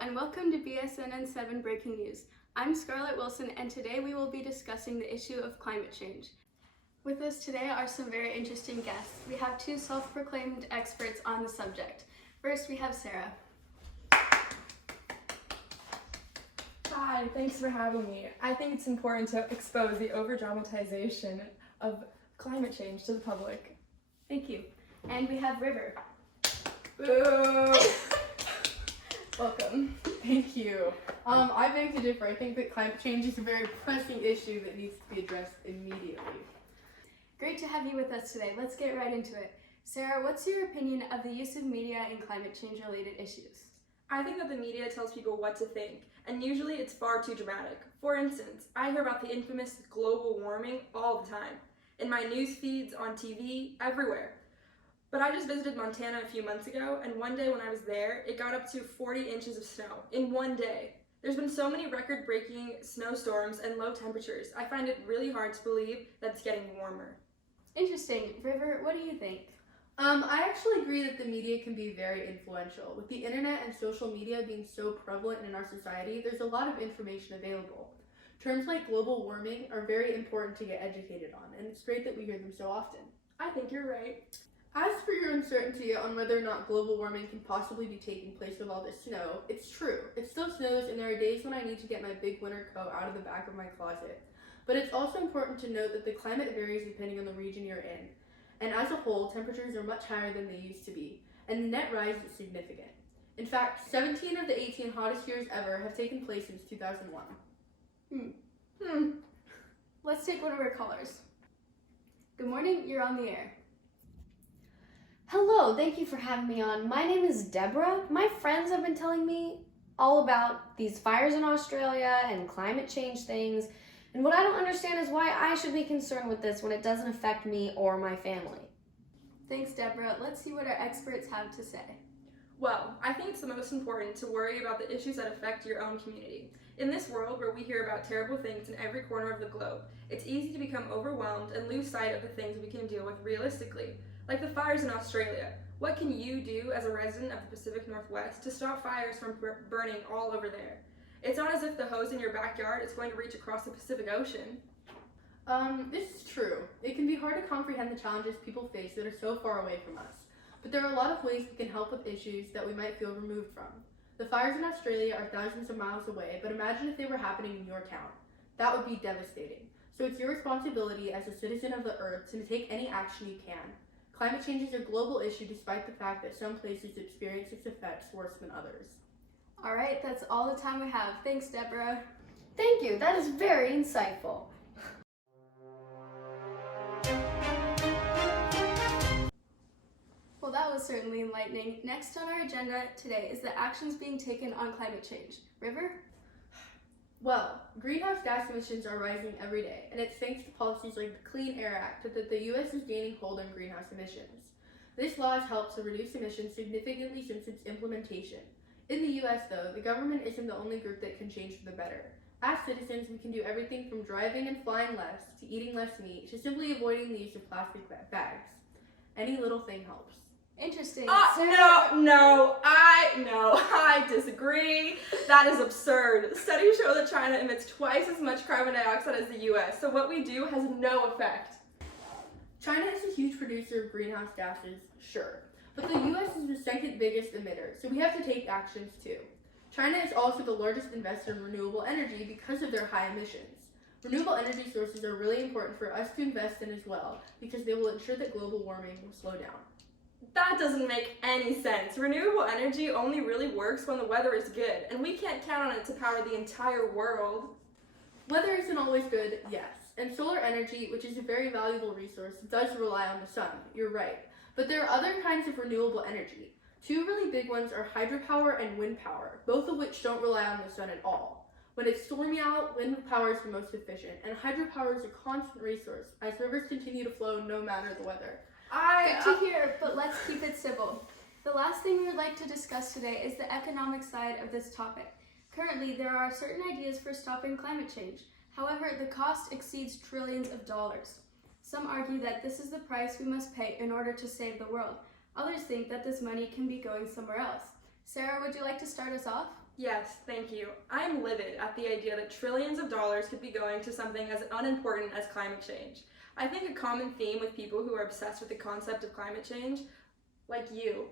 and welcome to BSNN7 Breaking News. I'm Scarlett Wilson, and today we will be discussing the issue of climate change. With us today are some very interesting guests. We have two self-proclaimed experts on the subject. First, we have Sarah. Hi, thanks for having me. I think it's important to expose the over-dramatization of climate change to the public. Thank you. And we have River. Boo! Welcome. Thank you. I beg to differ. I think that climate change is a very pressing issue that needs to be addressed immediately. Great to have you with us today. Let's get right into it. Sarah, what's your opinion of the use of media in climate change related issues? I think that the media tells people what to think, and usually it's far too dramatic. For instance, I hear about the infamous global warming all the time, in my news feeds, on TV, everywhere. But I just visited Montana a few months ago, and one day when I was there, it got up to 40 inches of snow in one day. There's been so many record-breaking snowstorms and low temperatures. I find it really hard to believe that it's getting warmer. Interesting. River, what do you think? I actually agree that the media can be very influential. With the internet and social media being so prevalent in our society, there's a lot of information available. Terms like global warming are very important to get educated on, and it's great that we hear them so often. I think you're right. As for your uncertainty on whether or not global warming can possibly be taking place with all this snow, it's true. It still snows, and there are days when I need to get my big winter coat out of the back of my closet. But it's also important to note that the climate varies depending on the region you're in. And as a whole, temperatures are much higher than they used to be, and the net rise is significant. In fact, 17 of the 18 hottest years ever have taken place since 2001. Let's take one of our callers. Good morning, you're on the air. Hello, thank you for having me on. My name is Deborah. My friends have been telling me all about these fires in Australia and climate change things. And what I don't understand is why I should be concerned with this when it doesn't affect me or my family. Thanks, Deborah. Let's see what our experts have to say. Well, I think it's the most important to worry about the issues that affect your own community. In this world where we hear about terrible things in every corner of the globe, it's easy to become overwhelmed and lose sight of the things we can deal with realistically. Like the fires in Australia. What can you do as a resident of the Pacific Northwest to stop fires from burning all over there? It's not as if the hose in your backyard is going to reach across the Pacific Ocean. This is true. It can be hard to comprehend the challenges people face that are so far away from us. But there are a lot of ways we can help with issues that we might feel removed from. The fires in Australia are thousands of miles away, but imagine if they were happening in your town. That would be devastating. So it's your responsibility as a citizen of the Earth to take any action you can. Climate change is a global issue despite the fact that some places experience its effects worse than others. All right, that's all the time we have. Thanks, Deborah. Thank you, that is very insightful. Well, that was certainly enlightening. Next on our agenda today is the actions being taken on climate change. River? Well, greenhouse gas emissions are rising every day, and it's thanks to policies like the Clean Air Act that the U.S. is gaining hold on greenhouse emissions. This law has helped to reduce emissions significantly since its implementation. In the U.S., though, the government isn't the only group that can change for the better. As citizens, we can do everything from driving and flying less, to eating less meat, to simply avoiding the use of plastic bags. Any little thing helps. Interesting. I disagree. That is absurd. Studies show that China emits twice as much carbon dioxide as the US, so what we do has no effect. China is a huge producer of greenhouse gases, sure, but the US is the second biggest emitter, so we have to take actions too. China is also the largest investor in renewable energy because of their high emissions. Renewable energy sources are really important for us to invest in as well, because they will ensure that global warming will slow down. That doesn't make any sense. Renewable energy only really works when the weather is good, and we can't count on it to power the entire world. Weather isn't always good, yes, and solar energy, which is a very valuable resource, does rely on the sun, you're right. But there are other kinds of renewable energy. Two really big ones are hydropower and wind power, both of which don't rely on the sun at all. When it's stormy out, wind power is the most efficient, and hydropower is a constant resource, as rivers continue to flow no matter the weather. Good to hear, but let's keep it civil. The last thing we would like to discuss today is the economic side of this topic. Currently, there are certain ideas for stopping climate change. However, the cost exceeds trillions of dollars. Some argue that this is the price we must pay in order to save the world. Others think that this money can be going somewhere else. Sarah, would you like to start us off? Yes, thank you. I am livid at the idea that trillions of dollars could be going to something as unimportant as climate change. I think a common theme with people who are obsessed with the concept of climate change, like you,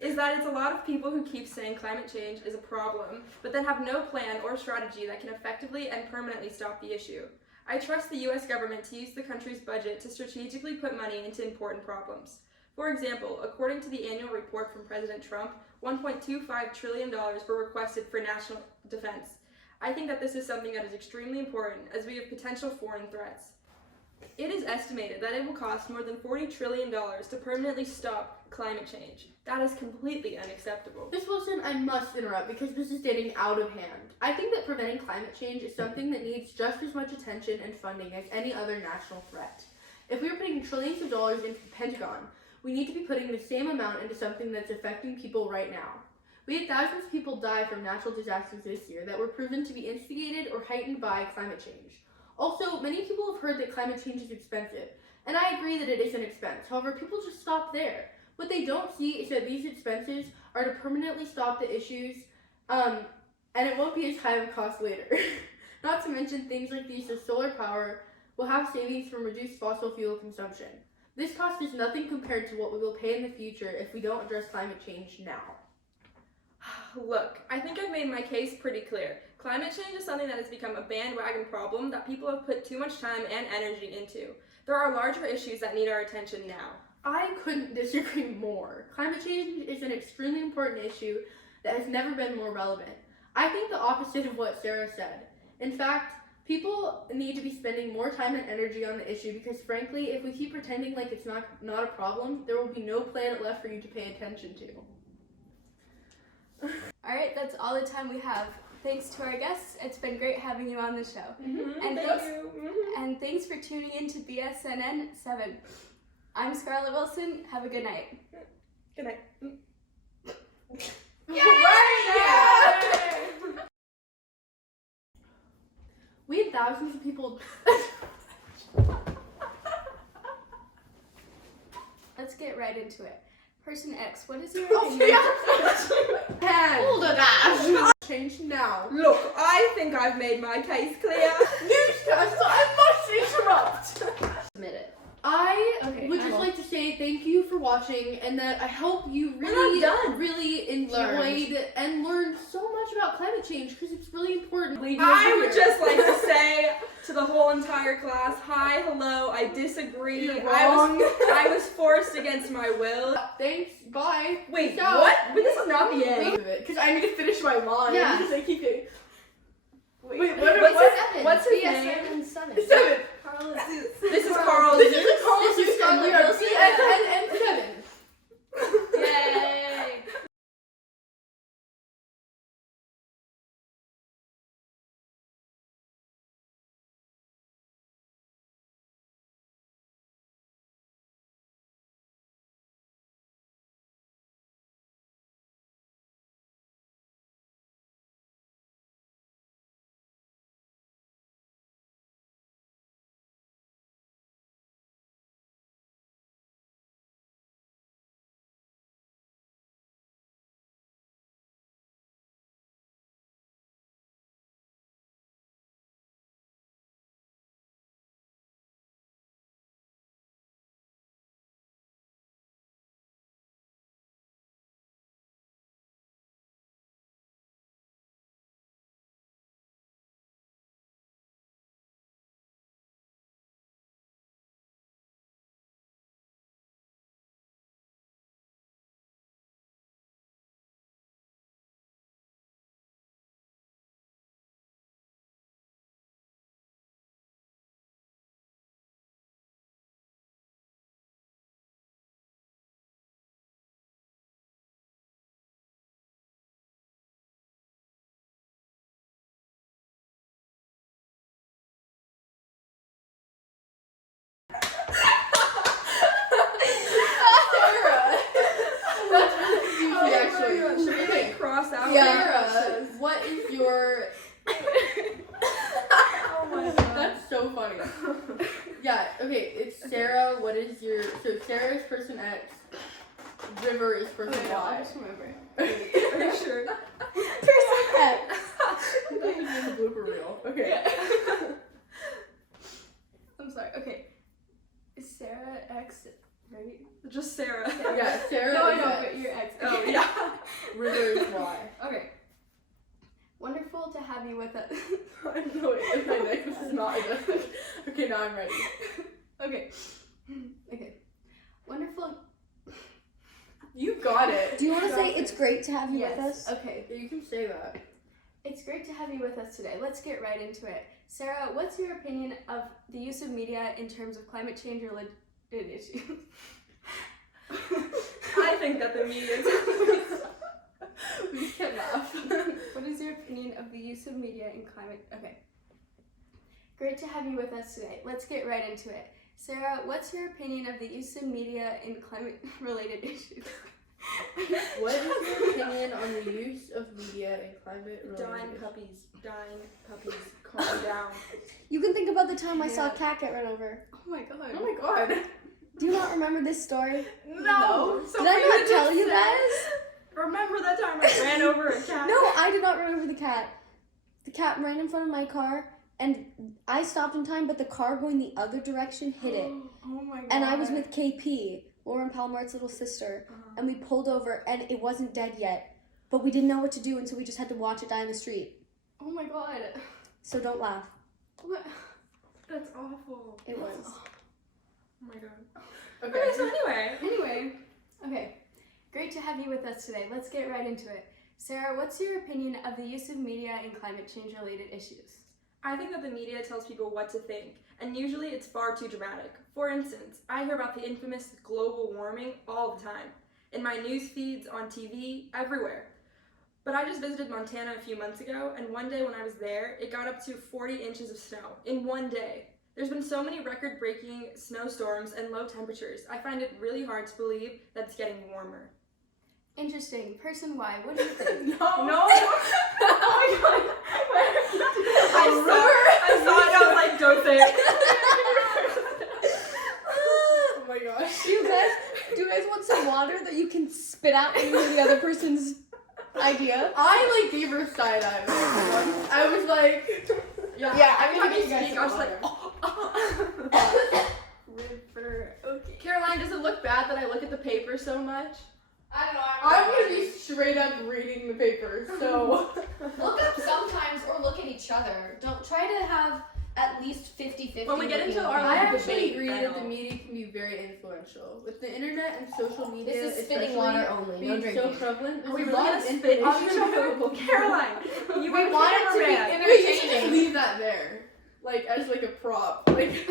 is that it's a lot of people who keep saying climate change is a problem, but then have no plan or strategy that can effectively and permanently stop the issue. I trust the US government to use the country's budget to strategically put money into important problems. For example, according to the annual report from President Trump, $1.25 trillion were requested for national defense. I think that this is something that is extremely important as we have potential foreign threats. It is estimated that it will cost more than $40 trillion to permanently stop climate change. That is completely unacceptable. Miss Wilson, I must interrupt because this is getting out of hand. I think that preventing climate change is something that needs just as much attention and funding as any other national threat. If we are putting trillions of dollars into the Pentagon, we need to be putting the same amount into something that's affecting people right now. We had thousands of people die from natural disasters this year that were proven to be instigated or heightened by climate change. Also, many people have heard that climate change is expensive, and I agree that it is an expense. However, people just stop there. What they don't see is that these expenses are to permanently stop the issues, and it won't be as high of a cost later. Not to mention things like the use of solar power will have savings from reduced fossil fuel consumption. This cost is nothing compared to what we will pay in the future if we don't address climate change now. Look, I think I've made my case pretty clear. Climate change is something that has become a bandwagon problem that people have put too much time and energy into. There are larger issues that need our attention now. I couldn't disagree more. Climate change is an extremely important issue that has never been more relevant. I think the opposite of what Sarah said. In fact, people need to be spending more time and energy on the issue because frankly, if we keep pretending like it's not a problem, there will be no planet left for you to pay attention to. Alright, that's all the time we have. Thanks to our guests. It's been great having you on the show. Mm-hmm. And Thank you. Mm-hmm. And thanks for tuning in to BSNN7. I'm Scarlett Wilson. Have a good night. Good night. We had thousands of people. Let's get right into it. Person X, what is your Oh, opinion? Hold a dash. Change now. Look, I think I've made my case clear. Newscaster, I must interrupt. Admit it. I Okay, would just well. like to say thank you for watching, and that I hope you We're really, not done. really enjoyed and learned so much about climate change because it's really important. I would just like to say to the whole entire class, hi, hello, I disagree. You're wrong. I was forced against my will. Thanks. Bye. Wait, Peace out. what? But this is not the end. Because I need to finish my line. Yeah. Because I keep it. Wait, What's his name? BSNN7. 7. Carl Zeus. This is Carl. This is a Carl This is Zeus, and Scarlett we are Wilson. BSNN7. Yay! Should we like cross out? Sarah, what is your... Oh my god. That's so funny. Yeah, okay, it's Sarah, what is your... So Sarah is person X, River is person Okay, I'll Y. just remember. Are you sure? Person That should be in the blooper reel. Okay. Yeah. I'm sorry. Okay. Is Sarah X right? Just Sarah. Yeah, Sarah. No, I is know, X. but you're X. Oh, yeah. River is Y. Okay. Wonderful to have you with us. No, wait, my neck, this is not adjusted. Okay, now I'm ready. Okay. Okay. Wonderful. You got it. Do you want to Got say this. it's great to have you Yes. with us? Okay. Yeah, you can say that. It's great to have you with us today. Let's get right into it. Sarah, what's your opinion of the use of media in terms of climate change related issues? I think that the media We can't laugh. What is your opinion of the use of media in climate? Okay. Great to have you with us today. Let's get right into it. Sarah, what's your opinion of the use of media in climate related issues? What is your opinion on the use of media in climate dying related? puppies, calm down. You can think about the time I saw a Yeah. cat get run over. Oh my god. Oh my god. Do you not remember this story? No. Did I not tell you guys? Remember that time I ran over a cat? No, I did not remember the cat. The cat ran in front of my car, and I stopped in time, but the car going the other direction hit it. Oh my god. And I was with KP, Lauren Palmart's little sister, and we pulled over, and it wasn't dead yet. But we didn't know what to do, and so we just had to watch it die in the street. Oh my god. So don't laugh. What? That's awful. It was. Oh my god. Okay. Okay, so anyway. Anyway, okay. Great to have you with us today. Let's get right into it. Sarah, what's your opinion of the use of media in climate change related issues? I think that the media tells people what to think, and usually it's far too dramatic. For instance, I hear about the infamous global warming all the time, in my news feeds, on TV, everywhere. But I just visited Montana a few months ago, and one day when I was there, it got up to 40 inches of snow in one day. There's been so many record-breaking snowstorms and low temperatures. I find it really hard to believe that it's getting warmer. Interesting. Person Y, what do you think? No! Oh my god! I saw it, I was like, don't say it. Oh my gosh. Do you guys want some water that you can spit out when you hear the other person's idea? I like gave her side eye. I was like, Yeah, I'm every time gonna you give you guys speak, I was some like, water. River. Okay. Caroline, does it look bad that I look at the paper so much? I don't know. I'm gonna be straight up reading the paper, so. Look up sometimes or look at each other. Don't try to have at least 50-50. When we get into our I like, actually debate, agree then that the I'll- media can be very influential. With the internet and social media, This is spitting especially water only, no being so drinking. prevalent, Are we there's a really lot gonna of spit on each information other? available. Caroline, you We were want it to be cameraman. Wait, you should just entertaining. leave that there, like as like a prop, like.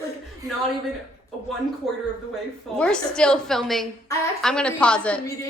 Like, not even 1/4 of the way full. We're still filming. I actually I'm gonna agree pause that it. the media